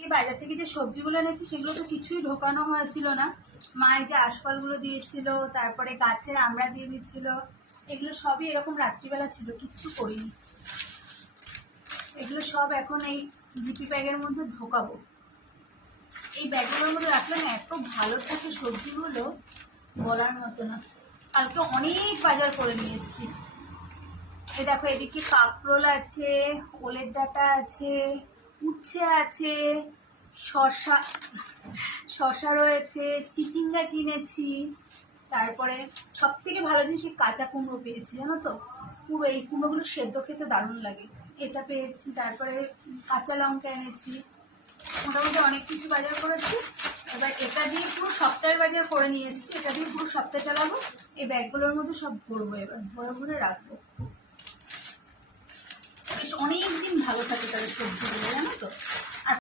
এই বাজার থেকে যে সবজিগুলো এনেছি সেগুলো তো কিছুই ঢোকানো হয়েছিল না। মা এই যে আশফলগুলো দিয়েছিল, তারপরে গাছের আমড়া দিয়ে দিচ্ছিল, এগুলো সবই এরকম রাত্রিবেলা ছিল, কিচ্ছু করিনি। এগুলো সব এখন এই জিপি ব্যাগের মধ্যে ঢোকাবো। এই ব্যাগগুলোর মধ্যে রাখলে না এত ভালো থাকে সবজিগুলো, বলার মতো না। কালকে অনেক বাজার করে নিয়ে এসেছি। এই দেখো, এদিকে কাঁকরোল আছে, ওলের ডাঁটা আছে, উচ্ছে আছে, শশা শশা রয়েছে, চিচিঙ্গা কিনেছি, তারপরে সব থেকে ভালো জিনিস এই কাঁচা কুমড়ো পেয়েছি, জানো তো। পুরো এই কুমড়োগুলো সেদ্ধ খেতে দারুণ লাগে, এটা পেয়েছি। তারপরে কাঁচা লঙ্কা এনেছি। মোটামুটি অনেক কিছু বাজার করেছি। এবার এটা দিয়ে পুরো সপ্তাহের বাজার করে নিয়ে এসেছি, এটা দিয়ে পুরো সপ্তাহ চালাবো। এই ব্যাগগুলোর মধ্যে সব ভরবো, এবার ভরে ভরে রাখবো। বেশ অনেক দিন ভালো থাকে তাদের সবজিগুলো, জানো তো।